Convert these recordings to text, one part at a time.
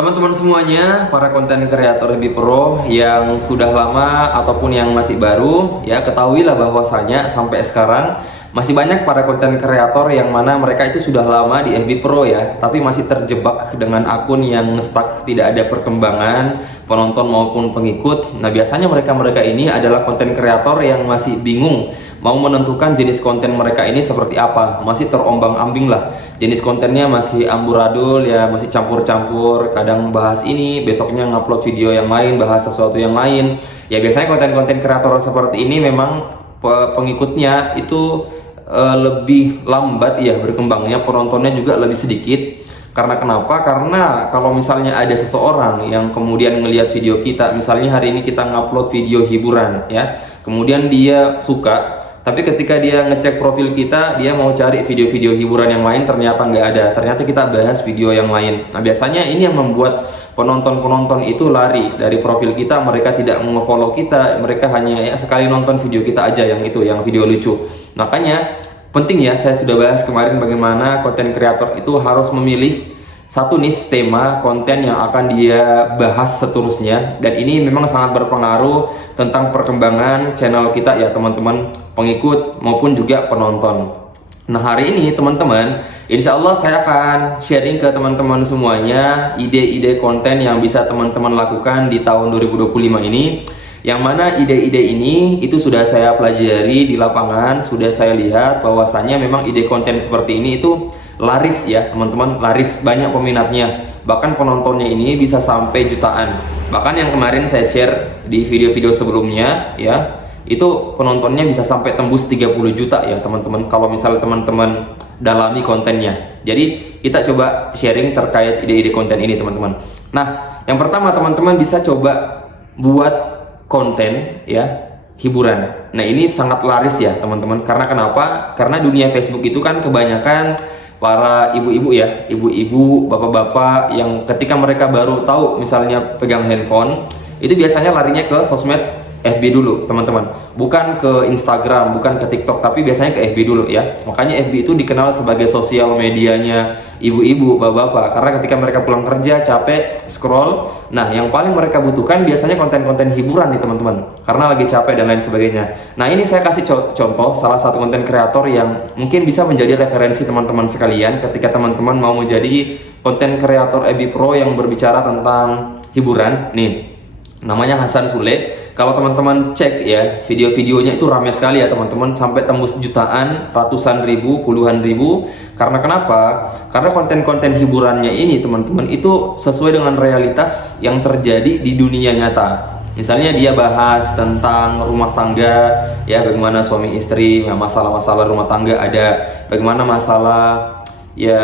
Teman-teman semuanya, para konten kreator lebih pro yang sudah lama ataupun yang masih baru, ya ketahuilah bahwasanya sampai sekarang masih banyak para konten kreator yang mana mereka itu sudah lama di FB Pro ya, tapi masih terjebak dengan akun yang stuck, tidak ada perkembangan penonton maupun pengikut. Nah, biasanya mereka ini adalah konten kreator yang masih bingung mau menentukan jenis konten mereka ini seperti apa, masih terombang-ambing lah. Jenis kontennya masih amburadul ya, masih campur-campur, kadang bahas ini, besoknya ngupload video yang lain, bahas sesuatu yang lain. Ya biasanya konten-konten kreator seperti ini memang pengikutnya itu lebih lambat ya berkembangnya, penontonnya juga lebih sedikit. Karena kenapa? Karena kalau misalnya ada seseorang yang kemudian ngelihat video kita, misalnya hari ini kita ngupload video hiburan ya, kemudian dia suka, tapi ketika dia ngecek profil kita, dia mau cari video-video hiburan yang lain, ternyata nggak ada, ternyata kita bahas video yang lain. Nah, biasanya ini yang membuat penonton-penonton itu lari dari profil kita, mereka tidak nge-follow kita, mereka hanya ya sekali nonton video kita aja, yang itu, yang video lucu. Makanya penting ya, saya sudah bahas kemarin bagaimana konten kreator itu harus memilih satu niche tema konten yang akan dia bahas seterusnya, dan ini memang sangat berpengaruh tentang perkembangan channel kita ya teman-teman, pengikut maupun juga penonton. Nah, hari ini teman-teman, insya Allah saya akan sharing ke teman-teman semuanya ide-ide konten yang bisa teman-teman lakukan di tahun 2025 ini, yang mana ide-ide ini itu sudah saya pelajari di lapangan, sudah saya lihat bahwasannya memang ide konten seperti ini itu laris ya teman-teman, laris, banyak peminatnya, bahkan penontonnya ini bisa sampai jutaan. Bahkan yang kemarin saya share di video-video sebelumnya ya, itu penontonnya bisa sampai tembus 30 juta ya teman-teman, kalau misalnya teman-teman dalami kontennya. Jadi kita coba sharing terkait ide-ide konten ini teman-teman. Nah, yang pertama teman-teman bisa coba buat konten ya hiburan. Nah, ini sangat laris ya teman-teman. Karena kenapa? Karena dunia Facebook itu kan kebanyakan para ibu-ibu ya, ibu-ibu, bapak-bapak yang ketika mereka baru tahu misalnya pegang handphone, itu biasanya larinya ke sosmed FB dulu teman-teman, bukan ke Instagram, bukan ke TikTok, tapi biasanya ke FB dulu ya. Makanya FB itu dikenal sebagai sosial medianya ibu-ibu, bapak-bapak, karena ketika mereka pulang kerja capek scroll, nah yang paling mereka butuhkan biasanya konten-konten hiburan nih teman-teman, karena lagi capek dan lain sebagainya. Nah, ini saya kasih contoh salah satu konten kreator yang mungkin bisa menjadi referensi teman-teman sekalian ketika teman-teman mau menjadi konten kreator FB Pro yang berbicara tentang hiburan. Nih, namanya Hasan Sule. Kalau teman-teman cek ya, video-videonya itu ramai sekali ya teman-teman, sampai tembus jutaan, ratusan ribu, puluhan ribu. Karena kenapa? Karena konten-konten hiburannya ini teman-teman itu sesuai dengan realitas yang terjadi di dunia nyata. Misalnya dia bahas tentang rumah tangga ya, bagaimana suami istri, ya, masalah-masalah rumah tangga ada, bagaimana masalah ya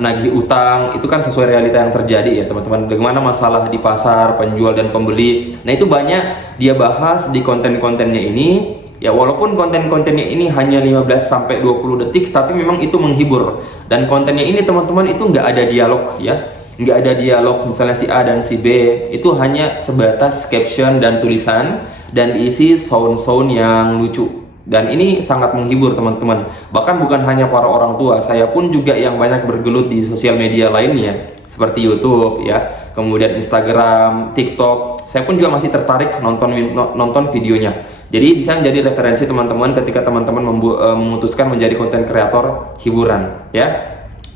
nagih utang, itu kan sesuai realita yang terjadi ya teman-teman. Bagaimana masalah di pasar, penjual dan pembeli, nah itu banyak dia bahas di konten-kontennya ini ya. Walaupun konten-kontennya ini hanya 15-20 detik, tapi memang itu menghibur. Dan kontennya ini teman-teman itu nggak ada dialog ya, nggak ada dialog misalnya si A dan si B, itu hanya sebatas caption dan tulisan, dan diisi sound-sound yang lucu. Dan ini sangat menghibur teman-teman. Bahkan bukan hanya para orang tua, saya pun juga yang banyak bergelut di sosial media lainnya seperti YouTube ya, kemudian Instagram, TikTok, saya pun juga masih tertarik nonton videonya. Jadi bisa menjadi referensi teman-teman ketika teman-teman memutuskan menjadi konten kreator hiburan ya.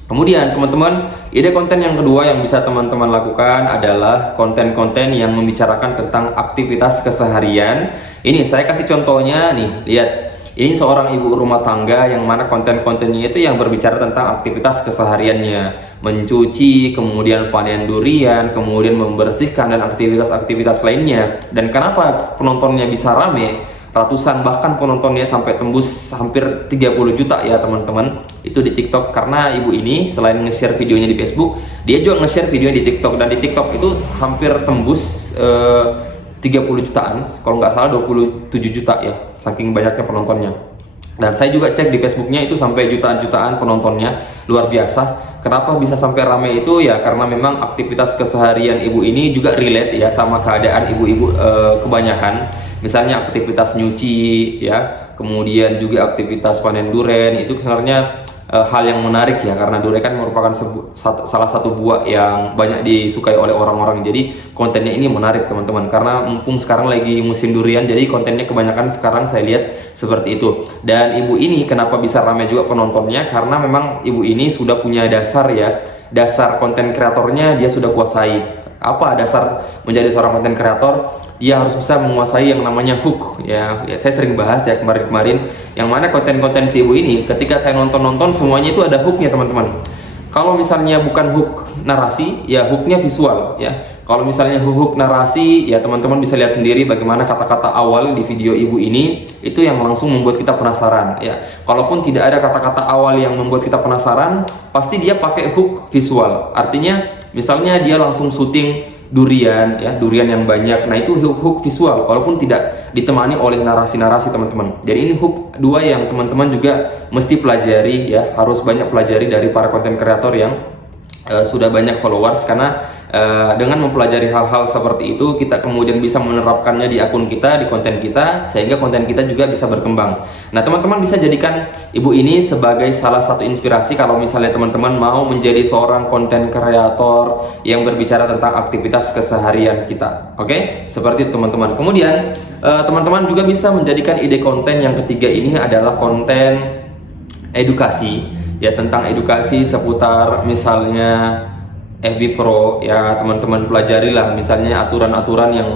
Kemudian teman-teman, ide konten yang kedua yang bisa teman-teman lakukan adalah konten-konten yang membicarakan tentang aktivitas keseharian. Ini saya kasih contohnya nih, lihat. Ini seorang ibu rumah tangga yang mana konten-kontennya itu yang berbicara tentang aktivitas kesehariannya, mencuci, kemudian panen durian, kemudian membersihkan dan aktivitas-aktivitas lainnya. Dan kenapa penontonnya bisa rame? Ratusan, bahkan penontonnya sampai tembus hampir 30 juta ya teman-teman, itu di TikTok. Karena ibu ini selain nge-share videonya di Facebook, dia juga nge-share videonya di TikTok, dan di TikTok itu hampir tembus 30 jutaan, kalau nggak salah 27 juta ya, saking banyaknya penontonnya. Dan saya juga cek di Facebooknya itu sampai jutaan-jutaan penontonnya, luar biasa. Kenapa bisa sampai ramai itu ya, karena memang aktivitas keseharian ibu ini juga relate ya sama keadaan ibu-ibu kebanyakan. Misalnya aktivitas nyuci ya, kemudian juga aktivitas panen durian, itu sebenarnya hal yang menarik ya, karena durian kan merupakan salah satu buah yang banyak disukai oleh orang-orang. Jadi kontennya ini menarik teman-teman, karena mumpung sekarang lagi musim durian, jadi kontennya kebanyakan sekarang saya lihat seperti itu. Dan ibu ini kenapa bisa ramai juga penontonnya, karena memang ibu ini sudah punya dasar ya, dasar konten kreatornya dia sudah kuasai. Apa dasar menjadi seorang konten kreator? Dia harus bisa menguasai yang namanya hook ya. Saya sering bahas ya kemarin-kemarin, yang mana konten-konten si ibu ini ketika saya nonton semuanya itu ada hooknya teman-teman. Kalau misalnya bukan hook narasi, ya hooknya visual ya. Kalau misalnya hook narasi, ya teman-teman bisa lihat sendiri bagaimana kata-kata awal di video ibu ini itu yang langsung membuat kita penasaran ya. Kalaupun tidak ada kata-kata awal yang membuat kita penasaran, pasti dia pakai hook visual. Artinya misalnya dia langsung syuting durian ya, durian yang banyak. Nah, itu hook visual walaupun tidak ditemani oleh narasi-narasi teman-teman. Jadi ini hook dua yang teman-teman juga mesti pelajari ya, harus banyak pelajari dari para konten kreator yang sudah banyak followers, karena dengan mempelajari hal-hal seperti itu kita kemudian bisa menerapkannya di akun kita, di konten kita, sehingga konten kita juga bisa berkembang. Nah, teman-teman bisa jadikan ibu ini sebagai salah satu inspirasi kalau misalnya teman-teman mau menjadi seorang konten kreator yang berbicara tentang aktivitas keseharian kita. Oke? Seperti itu teman-teman. Kemudian teman-teman juga bisa menjadikan ide konten yang ketiga ini adalah konten edukasi ya, tentang edukasi seputar misalnya FB Pro ya. Teman-teman pelajarilah misalnya aturan-aturan yang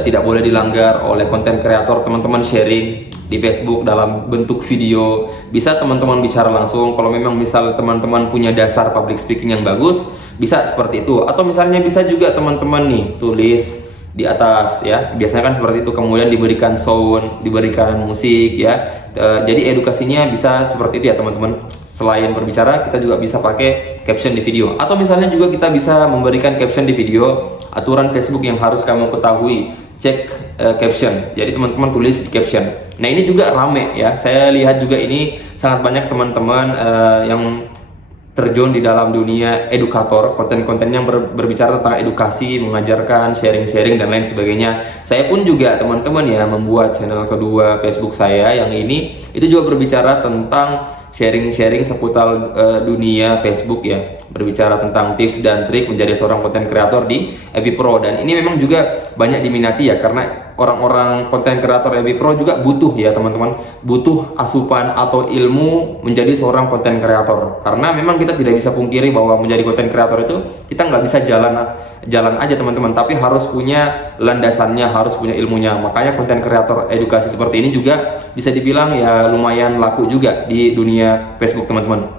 tidak boleh dilanggar oleh konten kreator. Teman-teman sharing di Facebook dalam bentuk video, bisa teman-teman bicara langsung. Kalau memang misal teman-teman punya dasar public speaking yang bagus, bisa seperti itu. Atau misalnya bisa juga teman-teman nih tulis di atas ya, biasanya kan seperti itu, kemudian diberikan sound, diberikan musik ya. Jadi edukasinya bisa seperti itu ya teman-teman. Selain berbicara, kita juga bisa pakai caption di video. Atau misalnya juga kita bisa memberikan caption di video, aturan Facebook yang harus kamu ketahui, cek caption. Jadi teman-teman tulis di caption. Nah, ini juga rame ya, saya lihat juga ini sangat banyak teman-teman yang terjun di dalam dunia edukator, konten-konten yang berbicara tentang edukasi, mengajarkan, sharing-sharing dan lain sebagainya. Saya pun juga teman-teman ya membuat channel kedua Facebook saya yang ini itu juga berbicara tentang sharing-sharing seputar dunia Facebook ya, berbicara tentang tips dan trik menjadi seorang konten kreator di FB Pro. Dan ini memang juga banyak diminati ya, karena orang-orang konten kreator FB Pro juga butuh ya teman-teman, butuh asupan atau ilmu menjadi seorang konten kreator. Karena memang kita tidak bisa pungkiri bahwa menjadi konten kreator itu kita nggak bisa jalan aja teman-teman, tapi harus punya landasannya, harus punya ilmunya. Makanya konten kreator edukasi seperti ini juga bisa dibilang ya lumayan laku juga di dunia Facebook teman-teman.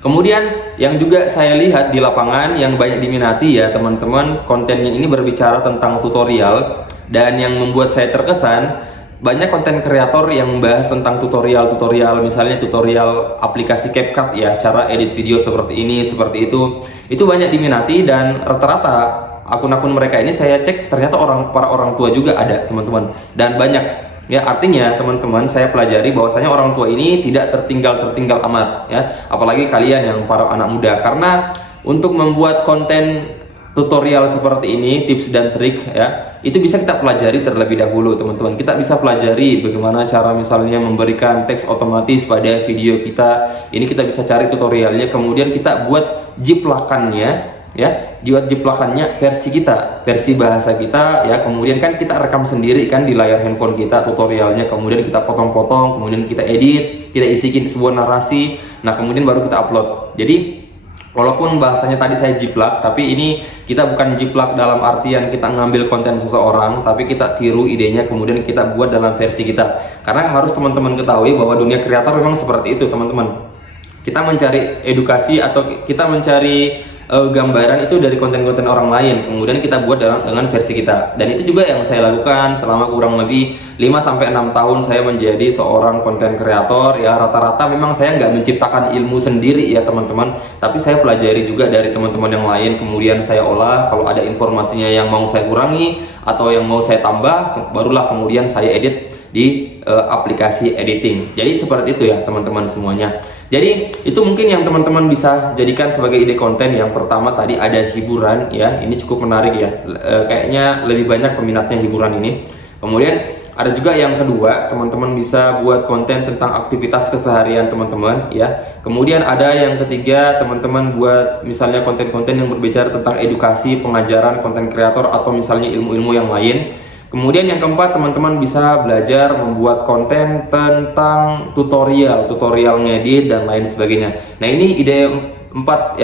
Kemudian yang juga saya lihat di lapangan yang banyak diminati ya teman-teman, kontennya ini berbicara tentang tutorial. Dan yang membuat saya terkesan, banyak konten kreator yang membahas tentang tutorial, misalnya tutorial aplikasi CapCut ya, cara edit video seperti ini, seperti itu banyak diminati. Dan rata-rata akun-akun mereka ini saya cek ternyata para orang tua juga ada teman-teman, dan banyak ya. Artinya teman-teman, saya pelajari bahwasanya orang tua ini tidak tertinggal amat ya, apalagi kalian yang para anak muda, karena untuk membuat konten tutorial seperti ini, tips dan trik ya, itu bisa kita pelajari terlebih dahulu teman-teman. Kita bisa pelajari bagaimana cara misalnya memberikan teks otomatis pada video kita. Ini kita bisa cari tutorialnya, kemudian kita buat jiplakannya ya, buat jiplakannya versi kita, versi bahasa kita ya. Kemudian kan kita rekam sendiri kan di layar handphone kita tutorialnya, kemudian kita potong-potong, kemudian kita edit, kita isikin sebuah narasi. Nah, kemudian baru kita upload. Jadi walaupun bahasanya tadi saya jiplak, tapi ini kita bukan jiplak dalam artian kita ngambil konten seseorang, tapi kita tiru idenya kemudian kita buat dalam versi kita. Karena harus teman-teman ketahui bahwa dunia kreator memang seperti itu teman-teman. Kita mencari edukasi atau kita mencari gambaran itu dari konten-konten orang lain, kemudian kita buat dengan versi kita. Dan itu juga yang saya lakukan selama kurang lebih 5-6 tahun saya menjadi seorang konten kreator ya. Rata-rata memang saya nggak menciptakan ilmu sendiri ya teman-teman, tapi saya pelajari juga dari teman-teman yang lain, kemudian saya olah. Kalau ada informasinya yang mau saya kurangi atau yang mau saya tambah, barulah kemudian saya edit di aplikasi editing. Jadi seperti itu ya teman-teman semuanya. Jadi itu mungkin yang teman-teman bisa jadikan sebagai ide konten. Yang pertama tadi ada hiburan ya, ini cukup menarik ya, kayaknya lebih banyak peminatnya hiburan ini. Kemudian Ada juga yang kedua, teman-teman bisa buat konten tentang aktivitas keseharian teman-teman ya. Kemudian ada yang ketiga, teman-teman buat misalnya konten-konten yang berbicara tentang edukasi, pengajaran, konten kreator atau misalnya ilmu-ilmu yang lain. Kemudian yang keempat, teman-teman bisa belajar membuat konten tentang tutorial ngedit dan lain sebagainya. Nah, ini ide empat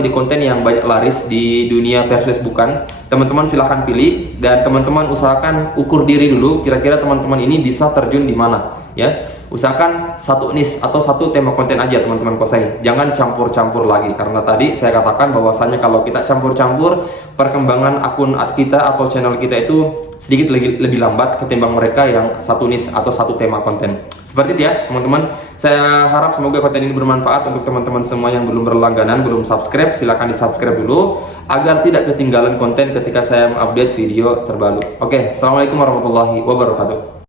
ide konten yang banyak laris di dunia Facebookan. Teman-teman silahkan pilih dan teman-teman usahakan ukur diri dulu kira-kira teman-teman ini bisa terjun di mana ya. Usahakan satu niche atau satu tema konten aja teman-teman kuasai. Jangan campur-campur lagi karena tadi saya katakan bahwasanya kalau kita campur-campur, perkembangan akun kita atau channel kita itu sedikit lebih lambat ketimbang mereka yang satu niche atau satu tema konten. Seperti itu ya teman-teman. Saya harap semoga konten ini bermanfaat untuk teman-teman semua yang belum berlangganan, belum subscribe. Silahkan di subscribe dulu agar tidak ketinggalan konten ketika saya mengupdate video terbaru. Oke, assalamualaikum warahmatullahi wabarakatuh.